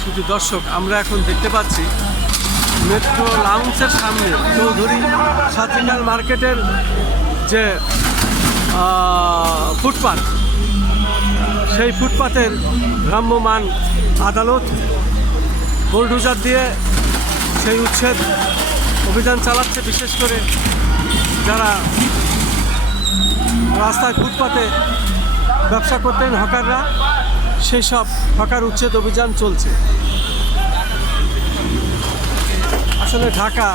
শুধু দর্শক, আমরা এখন দেখতে পাচ্ছি মেট্রো লাউন্সের সামনে চৌধুরী সার্জিক্যাল মার্কেটের যে ফুটপাথ, সেই ফুটপাথের ভ্রাম্যমাণ আদালত বুলডোজার দিয়ে সেই উচ্ছেদ অভিযান চালাচ্ছে। বিশেষ করে যারা রাস্তায় ফুটপাতে ব্যবসা করতেন হকাররা, সেই সব হকার উচ্ছেদ অভিযান চলছে। আসলে ঢাকা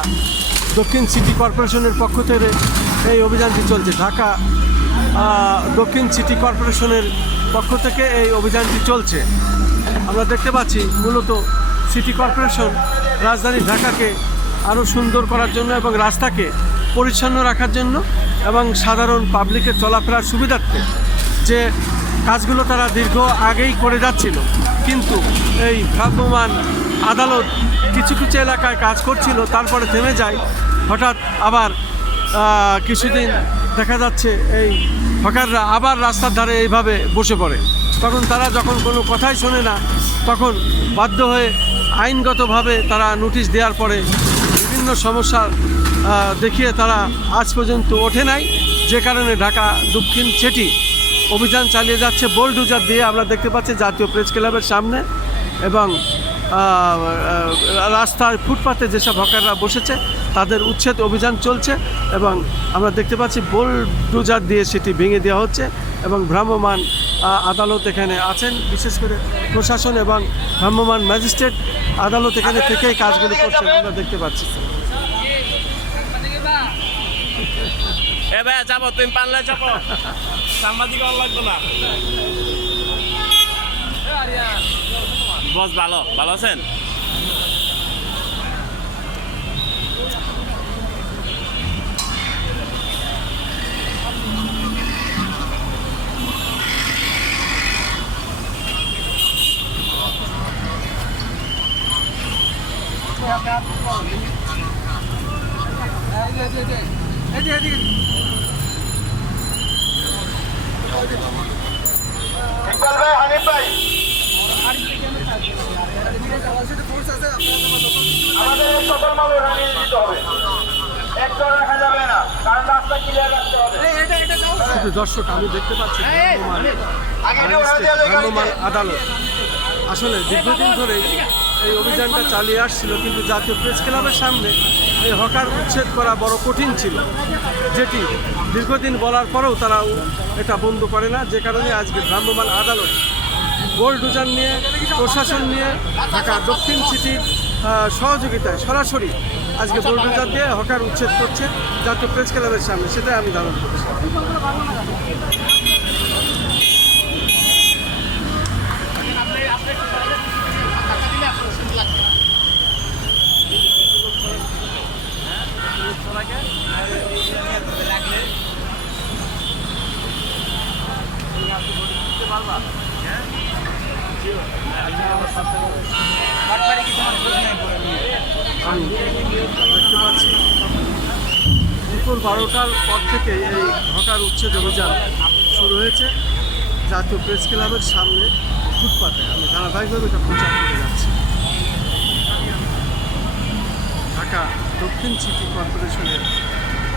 দক্ষিণ সিটি কর্পোরেশনের পক্ষ থেকে এই অভিযানটি চলছে। ঢাকা দক্ষিণ সিটি কর্পোরেশনের পক্ষ থেকে এই অভিযানটি চলছে। আমরা দেখতে পাচ্ছি মূলত সিটি কর্পোরেশন রাজধানী ঢাকাকে আরও সুন্দর করার জন্য এবং রাস্তাকে পরিচ্ছন্ন রাখার জন্য এবং সাধারণ পাবলিকের চলাফেরার সুবিধার্থে যে কাজগুলো তারা দীর্ঘ আগেই করে যাচ্ছিল, কিন্তু এই ভ্রাম্যমাণ আদালত কিছু কিছু এলাকায় কাজ করছিল, তারপরে থেমে যায়। হঠাৎ আবার কিছুদিন দেখা যাচ্ছে এই হকাররা আবার রাস্তার ধারে এইভাবে বসে পড়ে। তখন তারা যখন কোনো কথাই শোনে না, তখন বাধ্য হয়ে আইনগতভাবে তারা নোটিশ দেওয়ার পরে বিভিন্ন সমস্যা দেখিয়ে তারা আজ পর্যন্ত ওঠে নাই, যে কারণে ঢাকা দক্ষিণ সিটি অভিযান চালিয়ে যাচ্ছে বুলডোজার দিয়ে। আমরা দেখতে পাচ্ছি জাতীয় প্রেস ক্লাবের সামনে এবং রাস্তার ফুটপাতে যেসব হকাররা বসেছে তাদের উচ্ছেদ অভিযান চলছে এবং আমরা দেখতে পাচ্ছি বুলডোজার দিয়ে সেটি ভেঙে দেওয়া হচ্ছে এবং ভ্রাম্যমাণ আদালত এখানে আছেন। বিশেষ করে প্রশাসন এবং ভ্রাম্যমাণ ম্যাজিস্ট্রেট আদালত এখানে থেকেই কাজগুলি করছেন আমরা দেখতে পাচ্ছি। যাবো তুমি পারলে যাবো, সাংবাদিক লাগতো না। বস ভালো ভালো আছেন? হানিফ ভাই, আমাদের সকল মাল নিয়ে দিতে হবে, একটা রাখা যাবে না, কারণ রাস্তা ক্লিয়ার রাখতে হবে। শুধু দর্শক, আমি দেখতে পাচ্ছি ভ্রাম্যমাণ আদালত আসলে দীর্ঘদিন ধরে এই অভিযানটা চালিয়ে আসছিল, কিন্তু জাতীয় প্রেস ক্লাবের সামনে এই হকার উচ্ছেদ করা বড় কঠিন ছিল, যেটি দীর্ঘদিন বলার পরেও তারা এটা বন্ধ করে না। যে কারণে আজকে ভ্রাম্যমাণ আদালত বুলডোজার নিয়ে, প্রশাসন নিয়ে, ঢাকা দক্ষিণ সিটির সহযোগিতায় সরাসরি আজকে বুলডোজার দিয়ে হকার উচ্ছেদ করছে জাতীয় প্রেস ক্লাবের সামনে, সেটাই আমি ধারণ করছি। আমি দেখতে পাচ্ছি দুপুর 12টার পর থেকে এই হকার উচ্ছেদ অভিযান শুরু হয়েছে জাতীয় প্রেস ক্লাবের সামনে ফুটপাতে। আমি ধারাবাহিকভাবে এটা প্রচার করে যাচ্ছি। ঢাকা দক্ষিণ সিটি কর্পোরেশনের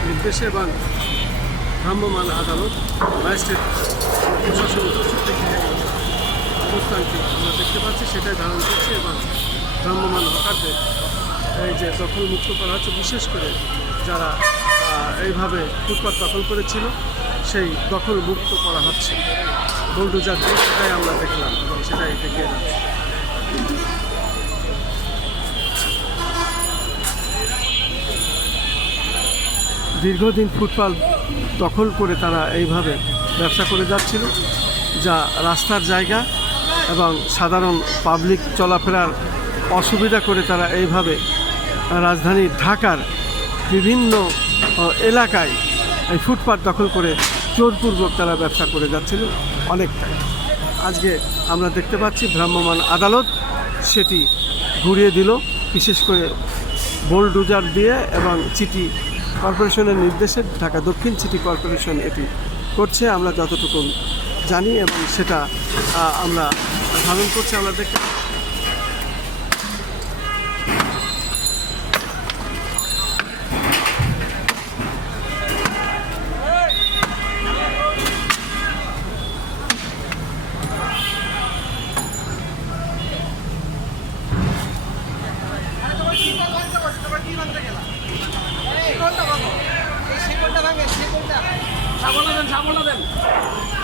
নির্দেশে এবং ভ্রাম্যমাণ আদালত, ম্যাজিস্ট্রেট, প্রশাসন থেকে অবস্থানটি আমরা দেখতে পাচ্ছি, সেটাই ধারণ করছে এবং ভ্রাম্যমাণ হকারদের এই যে দখল মুক্ত করা হচ্ছে, বিশেষ করে যারা এইভাবে ফুটপাত দখল করেছিল সেই দখল মুক্ত করা হচ্ছে বুলডোজার দিয়ে, সেটাই আমরা দেখলাম এবং সেটাই দেখিয়ে যাচ্ছে। দীর্ঘদিন ফুটপাত দখল করে তারা এইভাবে ব্যবসা করে যাচ্ছিল, যা রাস্তার জায়গা এবং সাধারণ পাবলিক চলাফেরার অসুবিধা করে তারা এইভাবে রাজধানী ঢাকার বিভিন্ন এলাকায় এই ফুটপাত দখল করে জোরপূর্বক তারা ব্যবসা করে যাচ্ছিল অনেকটাই। আজকে আমরা দেখতে পাচ্ছি ভ্রাম্যমাণ আদালত সেটি ঘুরিয়ে দিল, বিশেষ করে বুলডোজার দিয়ে এবং সিটি কর্পোরেশনের নির্দেশে ঢাকা দক্ষিণ সিটি কর্পোরেশন এটি করছে। আমরা যতটুকু জানি এবং সেটা আমরা ধারণ করছি। আমরা দেখতে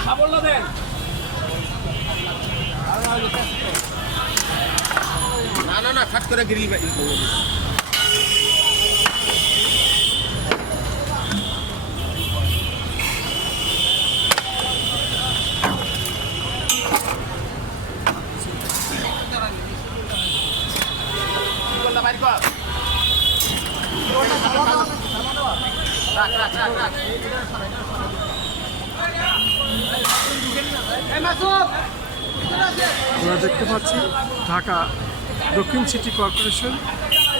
সাবলটা দেন না খাট করে গ্রিল ভাই আমরা দেখতে পাচ্ছি ঢাকা দক্ষিণ সিটি কর্পোরেশন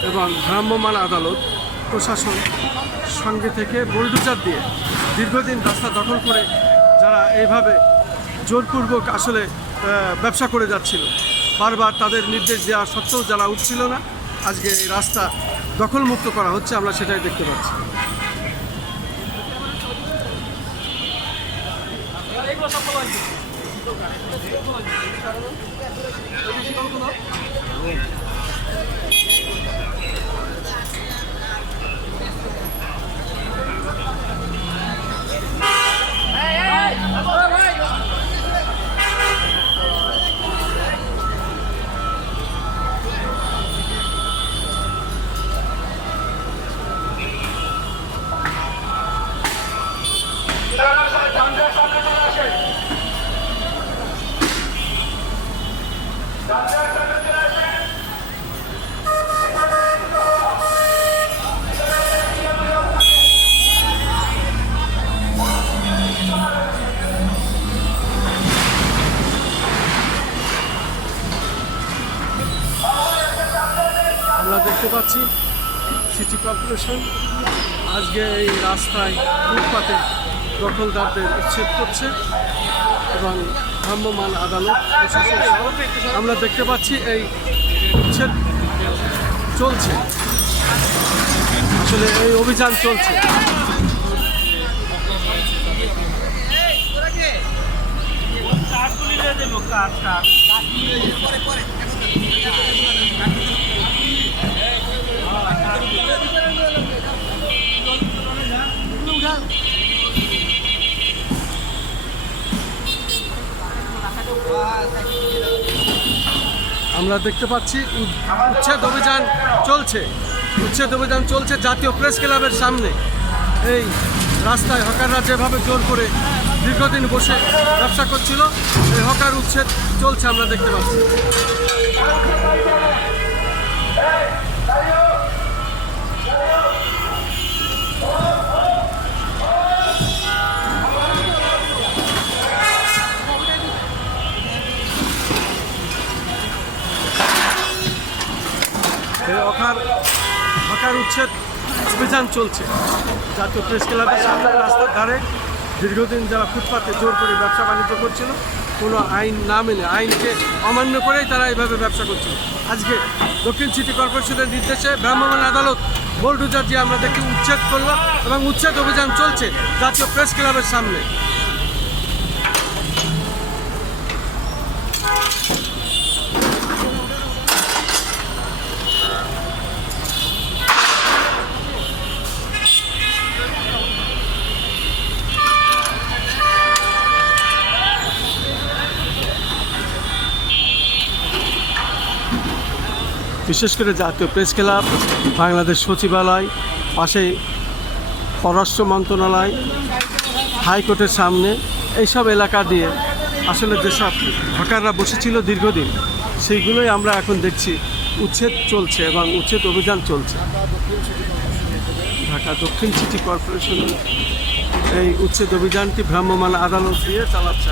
এবং ভ্রাম্যমাণ আদালত প্রশাসন সঙ্গে থেকে বুলডোজার দিয়ে দীর্ঘদিন রাস্তা দখল করে যারা এইভাবে জোরপূর্বক আসলে ব্যবসা করে যাচ্ছিল, বারবার তাদের নির্দেশ দেওয়া সত্ত্বেও যারা উঠছিল না, আজকে এই রাস্তা দখলমুক্ত করা হচ্ছে, আমরা সেটাই দেখতে পাচ্ছি। আমরা দেখতে পাচ্ছি সিটি কর্পোরেশন আজকে এই রাস্তায় ফুটপাতে দখলদারদের উচ্ছেদ করছে এবং ভ্রাম্যমাণ আদালত প্রশাসন আমরা দেখতে পাচ্ছি এই উচ্ছেদ চলছে, আসলে এই অভিযান চলছে। কাঠ তুলিলে দেব কাঠ আমরা দেখতে পাচ্ছি উচ্ছেদ অভিযান চলছে জাতীয় প্রেস ক্লাবের সামনে। এই রাস্তায় হকাররা যেভাবে জোর করে দীর্ঘদিন বসে ব্যবসা করছিল, এই হকার উচ্ছেদ চলছে, আমরা দেখতে পাচ্ছি। হকার উচ্ছেদ অভিযান চলছে জাতীয় প্রেস ক্লাবের সামনে রাস্তার ধারে। দীর্ঘদিন যারা ফুটপাতে জোর করে ব্যবসা বাণিজ্য করছিল, কোনো আইন না মেনে, আইনকে অমান্য করেই তারা এইভাবে ব্যবসা করছিল, আজকে দক্ষিণ সিটি কর্পোরেশনের নির্দেশে ভ্রাম্যমাণ আদালত বুলডোজার দিয়ে আমরা দেখি উচ্ছেদ করলো এবং উচ্ছেদ অভিযান চলছে জাতীয় প্রেস ক্লাবের সামনে। বিশেষ করে জাতীয় প্রেস ক্লাব, বাংলাদেশ সচিবালয়, পাশে পররাষ্ট্র মন্ত্রণালয়, হাইকোর্টের সামনে, এইসব এলাকা দিয়ে আসলে যেসব হকাররা বসেছিল দীর্ঘদিন, সেইগুলোই আমরা এখন দেখছি উচ্ছেদ চলছে এবং উচ্ছেদ অভিযান চলছে। ঢাকা দক্ষিণ সিটি কর্পোরেশন এই উচ্ছেদ অভিযানটি ভ্রাম্যমাণ আদালত দিয়ে চালাচ্ছে।